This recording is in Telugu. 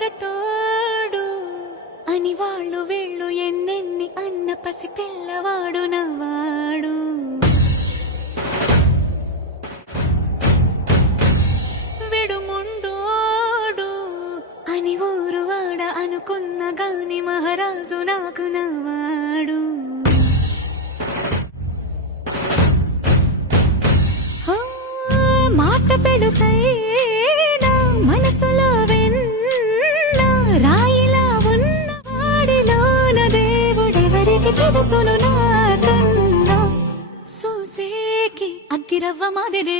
మొరటోడు అని వాళ్ళు వీళ్ళు ఎన్నెన్ని అన్న పసి పిల్లవాడు నవ్వాడు. విడుముండోడు అని ఊరు వాడ అనుకున్న గాని మహారాజు నాకు నవ్వాడు. మాట పెడుసైనా మనసులో వెన్న రాయిలా ఉన్న వాడిలోన దేవుడెవరికి తెలుసును నాకన్నా. సూసేకి అగ్గిరవ్వ మాదిరి